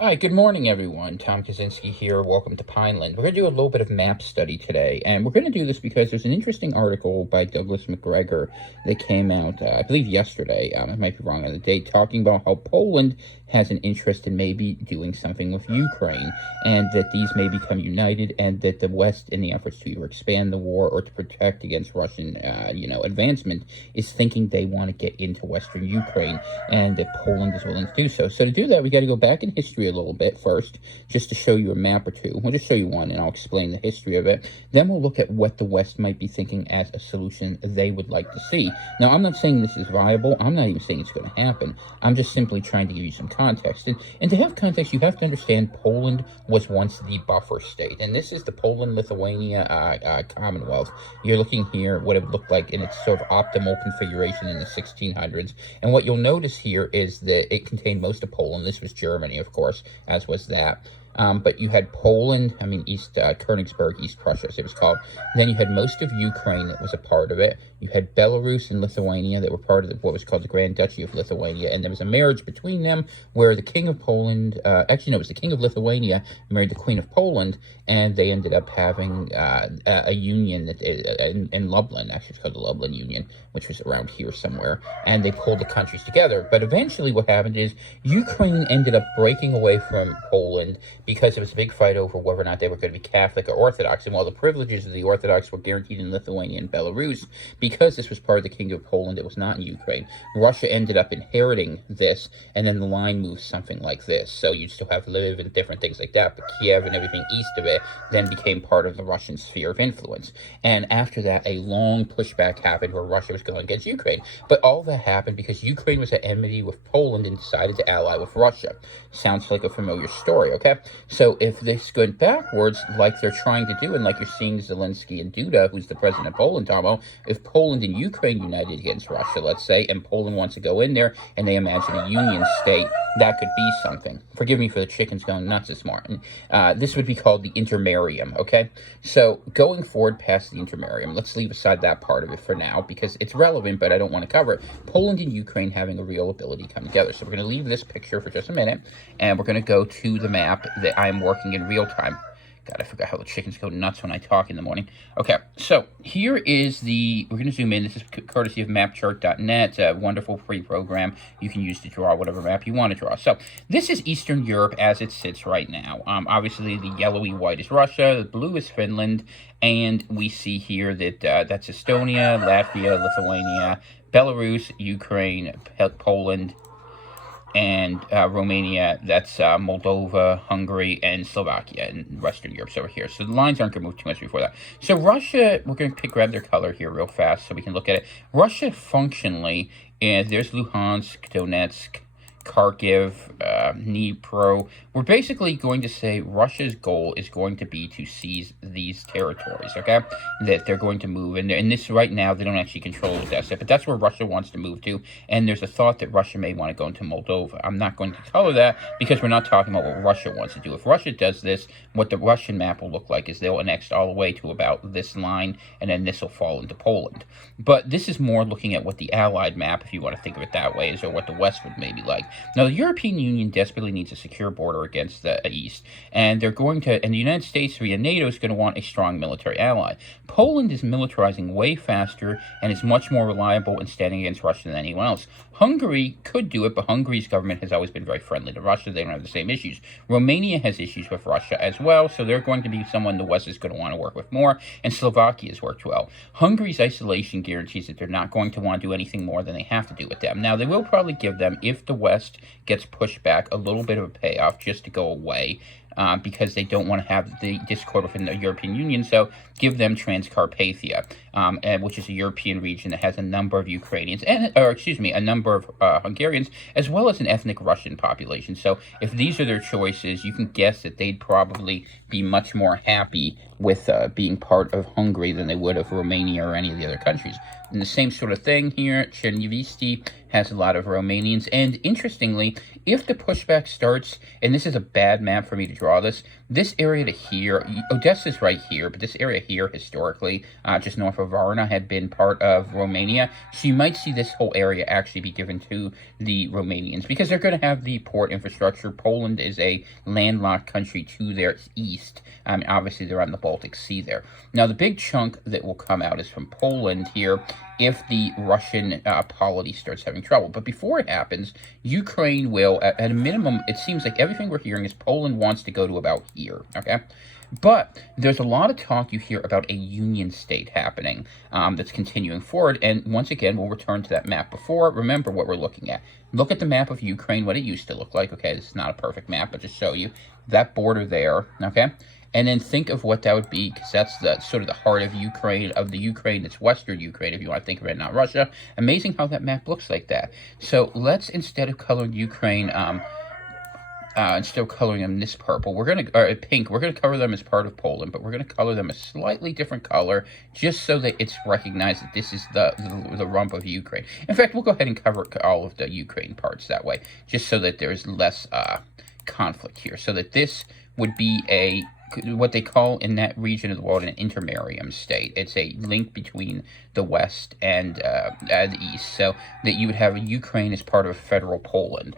Hi, good morning, everyone. Tom Kaczynski here. Welcome to Pineland. We're going to do a little bit of map study today, and we're going to do this because there's an interesting article by Douglas McGregor that came out, I believe, yesterday. I might be wrong on the date, talking about how Poland has an interest in maybe doing something with Ukraine, and that these may become united, and that the West, in the efforts to either expand the war or to protect against Russian, advancement, is thinking they want to get into Western Ukraine, and that Poland is willing to do so. So to do that, we got to go back in history a little bit first, just to show you a map or two. We'll just show you one, and I'll explain the history of it. Then we'll look at what the West might be thinking as a solution they would like to see. Now, I'm not saying this is viable. I'm not even saying it's going to happen. I'm just simply trying to give you some context. And to have context, you have to understand Poland was once the buffer state. And this is the Poland-Lithuania Commonwealth. You're looking here what it looked like in its sort of optimal configuration in the 1600s. And what you'll notice here is that it contained most of Poland. This was Germany, of course, as was that. But you had Poland, East Königsberg, East Prussia, as it was called. Then you had most of Ukraine that was a part of it. You had Belarus and Lithuania that were part of what was called the Grand Duchy of Lithuania. And there was a marriage between them where the King of Poland, it was the King of Lithuania married the Queen of Poland, and they ended up having a union in Lublin. Actually, it's called the Lublin Union, which was around here somewhere. And they pulled the countries together. But eventually what happened is Ukraine ended up breaking away from Poland because there was a big fight over whether or not they were going to be Catholic or Orthodox. And while the privileges of the Orthodox were guaranteed in Lithuania and Belarus, because this was part of the Kingdom of Poland, it was not in Ukraine, Russia ended up inheriting this, and then the line moved something like this. So you'd still have Lviv and different things like that, but Kiev and everything east of it then became part of the Russian sphere of influence. And after that, a long pushback happened where Russia was going against Ukraine. But all that happened because Ukraine was at enmity with Poland and decided to ally with Russia. Sounds like a familiar story, okay? So if this goes backwards, like they're trying to do, and like you're seeing Zelensky and Duda, who's the president of Poland, Tomo, if Poland and Ukraine united against Russia, let's say, and Poland wants to go in there, and they imagine a union state, that could be something. Forgive me for the chickens going nuts this morning. This would be called the intermarium, okay? So going forward past the intermarium, let's leave aside that part of it for now, because it's relevant, but I don't want to cover it. Poland and Ukraine having a real ability come together. So we're going to leave this picture for just a minute, and we're going to go to the map that I'm working in real time. God, I forgot how the chickens go nuts when I talk in the morning. Okay, so here is we're going to zoom in. This is courtesy of mapchart.net. It's a wonderful free program you can use to draw whatever map you want to draw. So this is Eastern Europe as it sits right now. Obviously, the yellowy white is Russia, the blue is Finland, and we see here that that's Estonia, Latvia, Lithuania, Belarus, Ukraine, Poland, and Romania, that's Moldova, Hungary, and Slovakia, and Western Europe's over here. So the lines aren't going to move too much before that. So Russia, we're going to grab their color here real fast so we can look at it. Russia functionally, and there's Luhansk, Donetsk, Kharkiv, Dnipro. We're basically going to say Russia's goal is going to be to seize these territories, okay? That they're going to move. And this right now, they don't actually control Odessa, but that's where Russia wants to move to. And there's a thought that Russia may want to go into Moldova. I'm not going to color that because we're not talking about what Russia wants to do. If Russia does this, what the Russian map will look like is they'll annex all the way to about this line, and then this will fall into Poland. But this is more looking at what the Allied map, if you want to think of it that way, is, or what the West would maybe like. Now, the European Union desperately needs a secure border against the East, and the United States via NATO is going to want a strong military ally. Poland is militarizing way faster and is much more reliable in standing against Russia than anyone else. Hungary could do it, but Hungary's government has always been very friendly to Russia. They don't have the same issues. Romania has issues with Russia as well, so they're going to be someone the West is going to want to work with more, and Slovakia has worked well. Hungary's isolation guarantees that they're not going to want to do anything more than they have to do with them. Now, they will probably give them, if the West gets pushed back, a little bit of a payoff just to go away. Because they don't want to have the discord within the European Union, so give them Transcarpathia, which is a European region that has a number of Ukrainians, a number of Hungarians, as well as an ethnic Russian population. So if these are their choices, you can guess that they'd probably be much more happy with being part of Hungary than they would of Romania or any of the other countries. And the same sort of thing here, Chernivisti has a lot of Romanians. And interestingly, if the pushback starts, and this is a bad map for me to draw this area to here, Odessa's right here, but this area here historically, just north of Varna, had been part of Romania. So you might see this whole area actually be given to the Romanians because they're going to have the port infrastructure. Poland is a landlocked country to their east. Obviously, they're on the Baltic Sea there. Now, the big chunk that will come out is from Poland here if the Russian polity starts having trouble. But before it happens, Ukraine will, at a minimum, it seems like everything we're hearing is Poland wants to go to about here, okay? But there's a lot of talk you hear about a union state happening that's continuing forward. And once again, we'll return to that map before. Remember what we're looking at. Look at the map of Ukraine, what it used to look like. Okay, this is not a perfect map, but just show you that border there, okay? And then think of what that would be, because that's the sort of the heart of Ukraine, that's Western Ukraine, if you want to think of it, not Russia. Amazing how that map looks like that. So let's, instead of coloring Ukraine, instead of coloring them this purple, or pink, we're gonna color them as part of Poland, but we're gonna color them a slightly different color, just so that it's recognized that this is the rump of Ukraine. In fact, we'll go ahead and cover all of the Ukraine parts that way, just so that there's less conflict here. So that this would be what they call in that region of the world an intermarium state. It's a link between the West and the East, so that you would have Ukraine as part of federal Poland.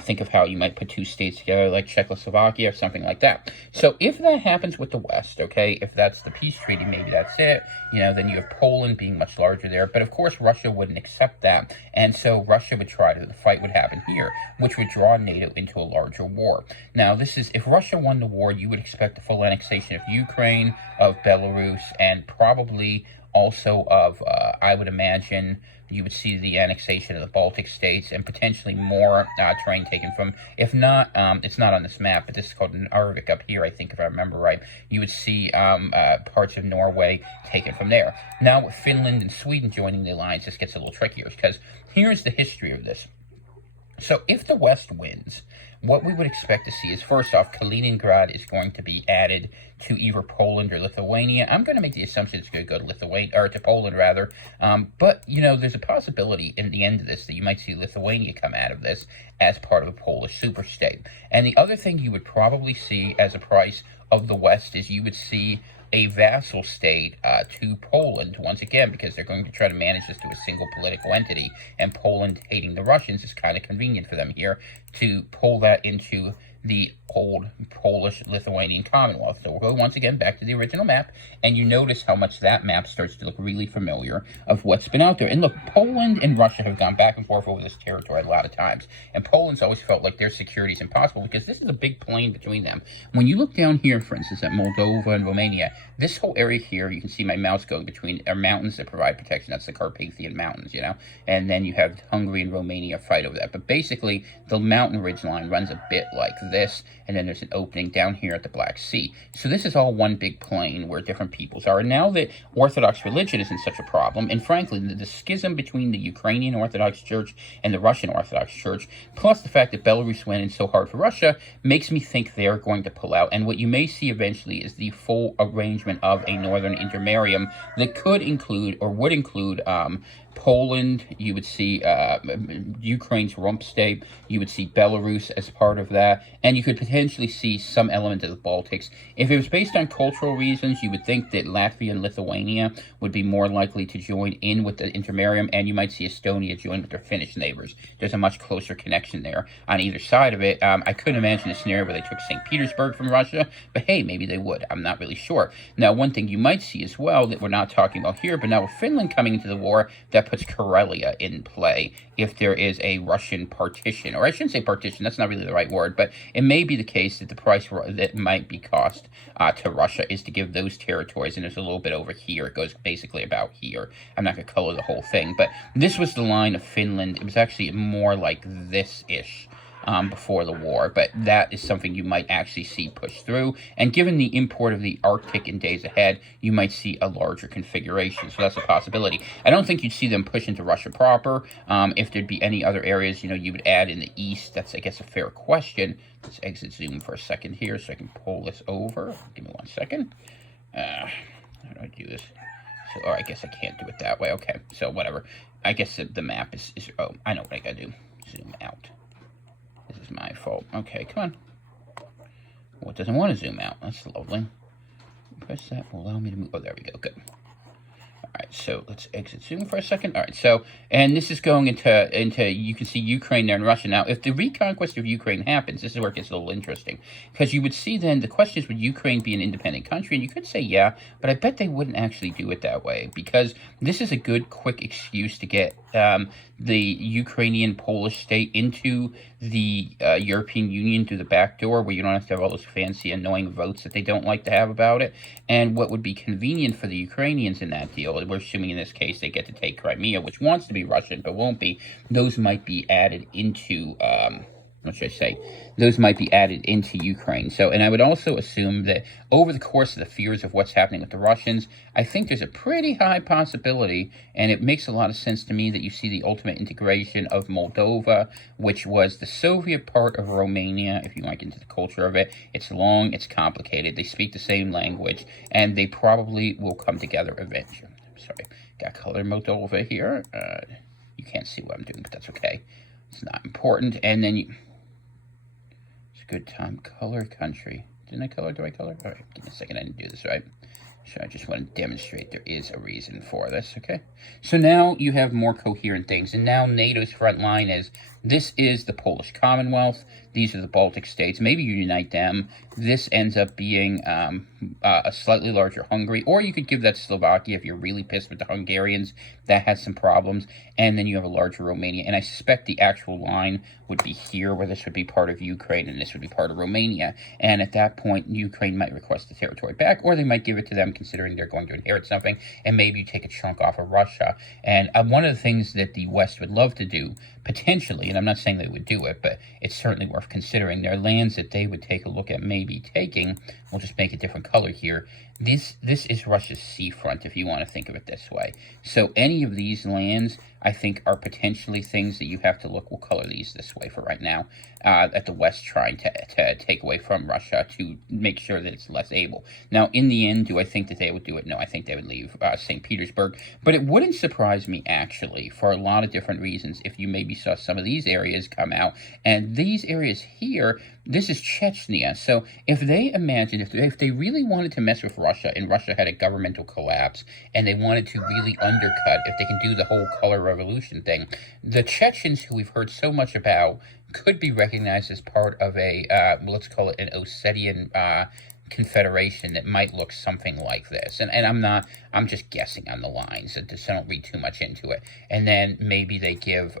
Think of how you might put two states together like Czechoslovakia or something like that. So if that happens with the West, okay, if that's the peace treaty, maybe that's it, then you have Poland being much larger there. But of course, Russia wouldn't accept that, and so Russia would the fight would happen here, which would draw NATO into a larger war. Now, if Russia won the war, you would expect a full annexation of Ukraine, of Belarus, and probably also of, I would imagine, you would see the annexation of the Baltic states and potentially more terrain taken from, if not, it's not on this map, but this is called Narvik up here, I think, if I remember right. You would see parts of Norway taken from there. Now, with Finland and Sweden joining the alliance, this gets a little trickier, because here's the history of this. So if the West wins, what we would expect to see is, first off, Kaliningrad is going to be added to either Poland or Lithuania. I'm going to make the assumption it's going to go to Lithuania, or to Poland rather. But there's a possibility in the end of this that you might see Lithuania come out of this as part of a Polish superstate. And the other thing you would probably see as a price of the West is you would see a vassal state to Poland, once again, because they're going to try to manage this to a single political entity, and Poland hating the Russians is kind of convenient for them here to pull that into the old Polish-Lithuanian Commonwealth. So we'll go once again back to the original map, and you notice how much that map starts to look really familiar of what's been out there. And look, Poland and Russia have gone back and forth over this territory a lot of times, and Poland's always felt like their security is impossible because this is a big plain between them. When you look down here, for instance, at Moldova and Romania, this whole area here, you can see my mouse going between, are mountains that provide protection. That's the Carpathian Mountains, and then you have Hungary and Romania fight over that. But basically, the mountain ridge line runs a bit like this, and then there's an opening down here at the Black Sea. So this is all one big plain where different peoples are. And now that Orthodox religion isn't such a problem, and frankly, the schism between the Ukrainian Orthodox Church and the Russian Orthodox Church, plus the fact that Belarus went in so hard for Russia, makes me think they're going to pull out. And what you may see eventually is the full arrangement of a northern intermarium that could include, or would include, Poland, you would see Ukraine's rump state, you would see Belarus as part of that, and you could potentially see some element of the Baltics. If it was based on cultural reasons, you would think that Latvia and Lithuania would be more likely to join in with the intermarium, and you might see Estonia join with their Finnish neighbors. There's a much closer connection there on either side of it. I couldn't imagine a scenario where they took St. Petersburg from Russia, but hey, maybe they would. I'm not really sure. Now, one thing you might see as well that we're not talking about here, but now with Finland coming into the war, that puts Karelia in play if there is a Russian partition. Or I shouldn't say partition, that's not really the right word, but it may be the case that the price that might be cost to Russia is to give those territories, and there's a little bit over here. It goes basically about here. I'm not going to color the whole thing, but this was the line of Finland. It was actually more like this-ish. Before the war, but that is something you might actually see pushed through. And given the import of the Arctic in days ahead, you might see a larger configuration. So that's a possibility. I don't think you'd see them push into Russia proper. If there'd be any other areas, you would add in the east. That's, I guess, a fair question. Let's exit Zoom for a second here so I can pull this over. Give me 1 second. How do I do this? So, or I guess I can't do it that way. Okay, so whatever. I guess the map is... Oh, I know what I gotta do. Zoom out. This is my fault. Okay, come on. Well, it doesn't want to zoom out. That's lovely. Press that will allow me to move. Oh, there we go. Good. Alright, so let's exit Zoom for a second. Alright, so, and this is going into, you can see Ukraine there and Russia. Now, if the reconquest of Ukraine happens, this is where it gets a little interesting. Because you would see then, the question is, would Ukraine be an independent country? And you could say, yeah, but I bet they wouldn't actually do it that way. Because this is a good, quick excuse to get the Ukrainian Polish state into the European Union through the back door, where you don't have to have all those fancy, annoying votes that they don't like to have about it. And what would be convenient for the Ukrainians in that deal, we're assuming in this case they get to take Crimea, which wants to be Russian but won't be, those might be added into, what should I say? Those might be added into Ukraine. So, and I would also assume that over the course of the fears of what's happening with the Russians, I think there's a pretty high possibility, and it makes a lot of sense to me, that you see the ultimate integration of Moldova, which was the Soviet part of Romania, if you want to get into the culture of it. It's long, it's complicated, they speak the same language, and they probably will come together eventually. Sorry, got color Moldova here. You can't see what I'm doing, but that's okay. It's not important. And then you... Good time. Color country. Didn't I color? Do I color? All right. Give me a second. I didn't do this right. So I just want to demonstrate there is a reason for this. Okay. So now you have more coherent things. And now NATO's front line is, this is the Polish Commonwealth. These are the Baltic states. Maybe you unite them. This ends up being a slightly larger Hungary. Or you could give that to Slovakia if you're really pissed with the Hungarians. That has some problems. And then you have a larger Romania. And I suspect the actual line would be here, where this would be part of Ukraine and this would be part of Romania. And at that point, Ukraine might request the territory back, or they might give it to them, considering they're going to inherit something. And maybe you take a chunk off of Russia. And one of the things that the West would love to do, potentially, and I'm not saying they would do it, but it's certainly worth considering, there are lands that they would take a look at maybe taking. We'll just make a different color here. This is Russia's seafront, if you want to think of it this way. So any of these lands, I think, are potentially things that you have to look. We'll color these this way for right now, at the West trying to take away from Russia to make sure that it's less able. Now, in the end, do I think that they would do it? No, I think they would leave St. Petersburg. But it wouldn't surprise me, actually, for a lot of different reasons, if you maybe saw some of these areas come out. And these areas here, this is Chechnya. So if they imagine, if they really wanted to mess with Russia, and Russia had a governmental collapse, and they wanted to really undercut, if they can do the whole color revolution thing, the Chechens, who we've heard so much about, could be recognized as part of a, let's call it an Ossetian confederation that might look something like this. And I'm just guessing on the lines, so don't read too much into it. And then maybe they give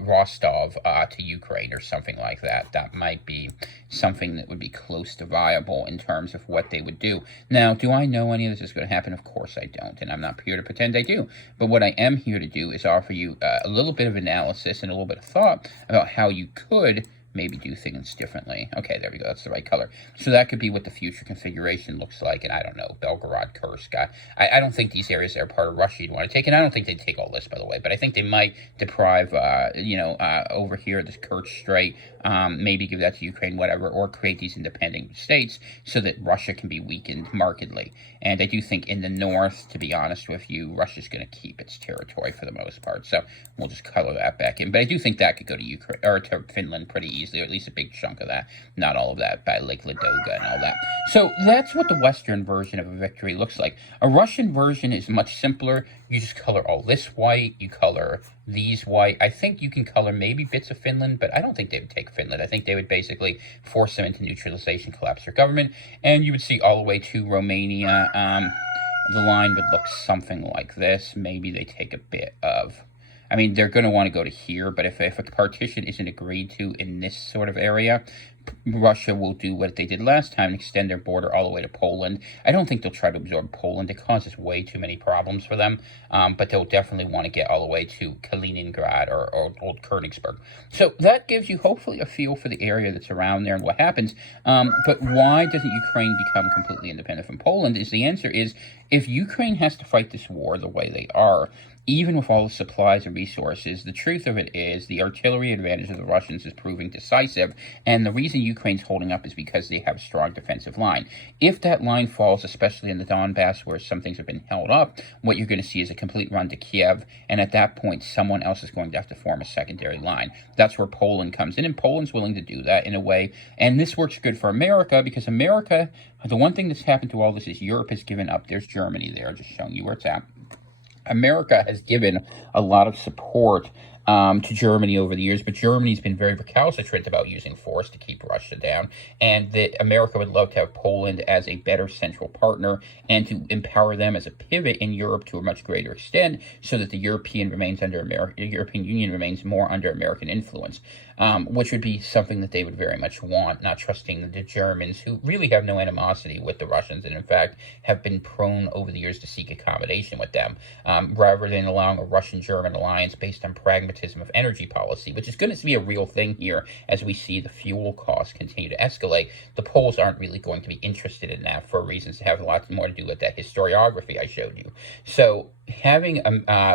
Rostov to Ukraine or something like that. That might be something that would be close to viable in terms of what they would do. Now, do I know any of this is going to happen? Of course I don't, and I'm not here to pretend I do. But what I am here to do is offer you a little bit of analysis and a little bit of thought about how you could maybe do things differently. Okay, there we go. That's the right color. So that could be what the future configuration looks like. And I don't know, Belgorod, Kursk. I don't think these areas are part of Russia you'd want to take. And I don't think they'd take all this, by the way. But I think they might deprive, over here, this Kerch Strait, maybe give that to Ukraine, whatever, or create these independent states so that Russia can be weakened markedly. And I do think in the north, to be honest with you, Russia's going to keep its territory for the most part. So we'll just color that back in. But I do think that could go to Ukraine or to Finland pretty easily, or at least a big chunk of that. Not all of that, by Lake Ladoga and all that. So that's what the Western version of a victory looks like. A Russian version is much simpler. You just color all this white. You color these white. I think you can color maybe bits of Finland, but I don't think they would take Finland. I think they would basically force them into neutralization, collapse their government, and you would see all the way to Romania. The line would look something like this. Maybe they take a bit of... I mean, they're going to want to go to here, but if a partition isn't agreed to in this sort of area, Russia will do what they did last time, extend their border all the way to Poland. I don't think they'll try to absorb Poland. It causes way too many problems for them, but they'll definitely want to get all the way to Kaliningrad or Old Königsberg. So that gives you hopefully a feel for the area that's around there and what happens. But why doesn't Ukraine become completely independent from Poland? The answer is, if Ukraine has to fight this war the way they are, even with all the supplies and resources, the truth of it is the artillery advantage of the Russians is proving decisive, and the reason Ukraine's holding up is because they have a strong defensive line. If that line falls, especially in the Donbass where some things have been held up, what you're going to see is a complete run to Kiev, and at that point, someone else is going to have to form a secondary line. That's where Poland comes in, and Poland's willing to do that in a way, and this works good for America, because America, the one thing that's happened to all this is Europe has given up. There's Germany there, just showing you where it's at. America has given a lot of support to Germany over the years, but Germany's been very recalcitrant about using force to keep Russia down, and that America would love to have Poland as a better central partner and to empower them as a pivot in Europe to a much greater extent, so that the European Union remains more under American influence, which would be something that they would very much want, not trusting the Germans, who really have no animosity with the Russians, and in fact have been prone over the years to seek accommodation with them, rather than allowing a Russian-German alliance based on pragmatism of energy policy, which is going to be a real thing here as we see the fuel costs continue to escalate. The Poles aren't really going to be interested in that for reasons that have a lot more to do with that historiography I showed you. So having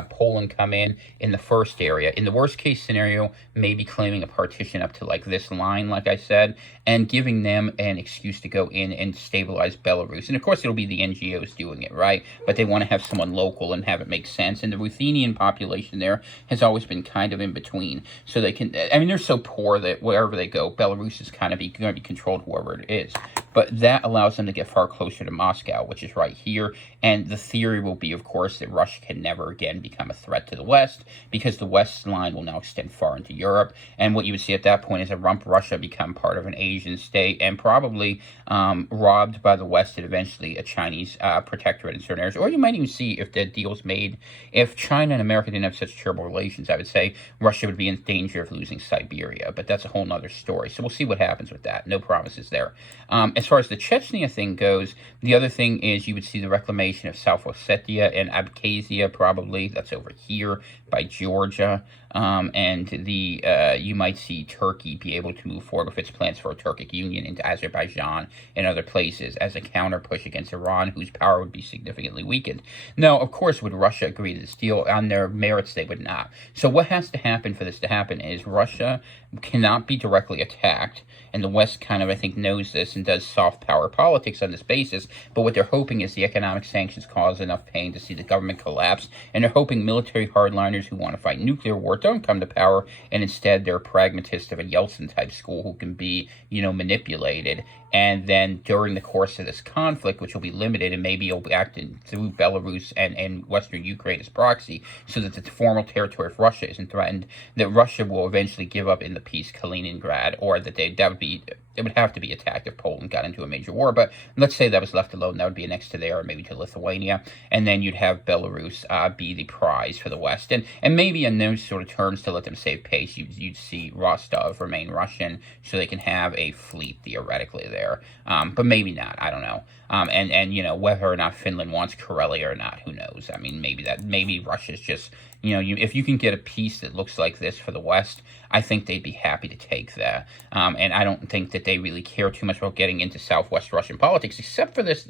Poland come in the first area, in the worst case scenario, maybe claiming a partition up to like this line, like I said, and giving them an excuse to go in and stabilize Belarus. And of course, it'll be the NGOs doing it, right? But they want to have someone local and have it make sense. And the Ruthenian population there has always been kind of in between. So they can, I mean, they're so poor that wherever they go, Belarus is kind of going to be controlled whoever it is. But that allows them to get far closer to Moscow, which is right here. And the theory will be, of course, that Russia can never again become a threat to the West, because the West line will now extend far into Europe. And what you would see at that point is a rump Russia become part of an Asian state and probably robbed by the West and eventually a Chinese protectorate in certain areas. Or you might even see, if the deal's made, if China and America didn't have such terrible relations, I would say Russia would be in danger of losing Siberia. But that's a whole nother story. So we'll see what happens with that. No promises there. As far as the Chechnya thing goes, the other thing is you would see the reclamation of South Ossetia and Abkhazia, probably. That's over here by Georgia. And you might see Turkey be able to move forward with its plans for a Turkic union into Azerbaijan and other places as a counter push against Iran, whose power would be significantly weakened. Now, of course, would Russia agree to this deal? On their merits, they would not. So what has to happen for this to happen is Russia cannot be directly attacked, and the West kind of, I think, knows this and does soft power politics on this basis, but what they're hoping is the economic sanctions cause enough pain to see the government collapse, and they're hoping military hardliners who want to fight nuclear war don't come to power, and instead they're pragmatists of a Yeltsin-type school who can be, manipulated. And then during the course of this conflict, which will be limited and maybe will be acted through Belarus and Western Ukraine as proxy, so that the formal territory of Russia isn't threatened, that Russia will eventually give up in the peace Kaliningrad, or that it would have to be attacked if Poland got into a major war. But let's say that was left alone, that would be next to there, or maybe to Lithuania, and then you'd have Belarus be the prize for the West. And maybe in those sort of terms, to let them save pace, you'd see Rostov remain Russian, so they can have a fleet theoretically there. But maybe not, I don't know. And whether or not Finland wants Karelia or not, who knows? I mean, maybe Russia's just, if you can get a peace that looks like this for the West, I think they'd be happy to take that. And I don't think that they really care too much about getting into Southwest Russian politics, except for this,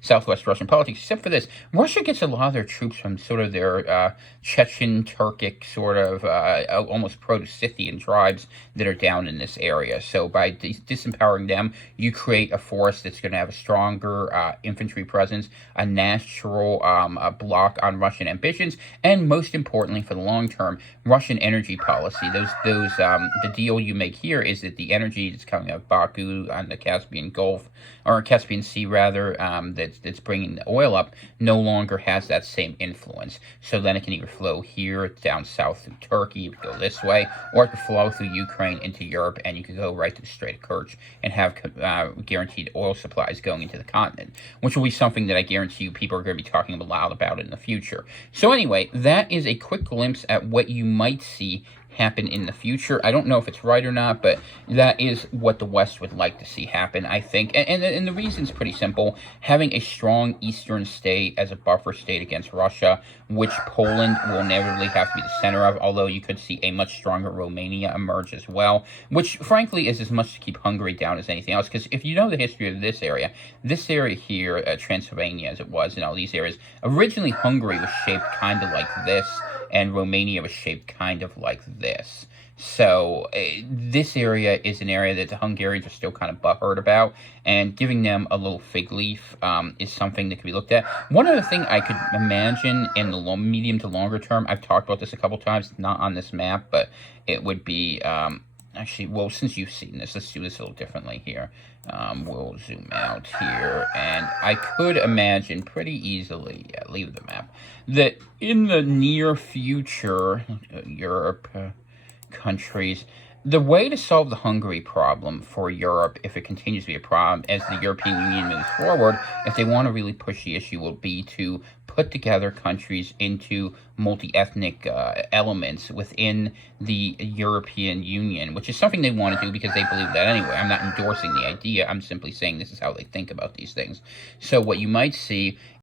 Southwest Russian politics, except for this. Russia gets a lot of their troops from sort of their Chechen, Turkic, sort of almost proto-Scythian tribes that are down in this area. So by disempowering them, you create a force that's going to have a stronger infantry presence, a natural block on Russian ambitions, and most importantly, for the long term, Russian energy policy. The deal you make here is that the energy that's coming out of Baku on the Caspian Gulf, or Caspian Sea rather, that's bringing the oil up, no longer has that same influence. So then it can either flow here down south through Turkey, it could go this way, or it could flow through Ukraine into Europe, and you could go right to the Strait of Kerch and have guaranteed oil supplies going into the continent, which will be something that I guarantee you people are going to be talking a lot about in the future. So anyway, that is a quick glimpse at what you might see happen in the future. I don't know if it's right or not, but that is what the West would like to see happen, I think. And the reason's pretty simple. Having a strong eastern state as a buffer state against Russia, which Poland will inevitably have to be the center of, although you could see a much stronger Romania emerge as well, which frankly is as much to keep Hungary down as anything else. Because if you know the history of this area here, Transylvania as it was, and all these areas, originally Hungary was shaped kind of like this, and Romania was shaped kind of like this. So this area is an area that the Hungarians are still kind of butthurt about, and giving them a little fig leaf is something that could be looked at. One other thing I could imagine in the medium to longer term, I've talked about this a couple times, not on this map, but it would be, actually, well, since you've seen this, let's do this a little differently here. We'll zoom out here, and I could imagine pretty easily, leave the map, that in the near future, Europe, countries, the way to solve the Hungary problem for Europe, if it continues to be a problem as the European Union moves forward, if they want to really push the issue, will be to put together countries into multi-ethnic elements within the European Union, which is something they want to do because they believe that anyway. I'm not endorsing the idea. I'm simply saying this is how they think about these things. So what you might see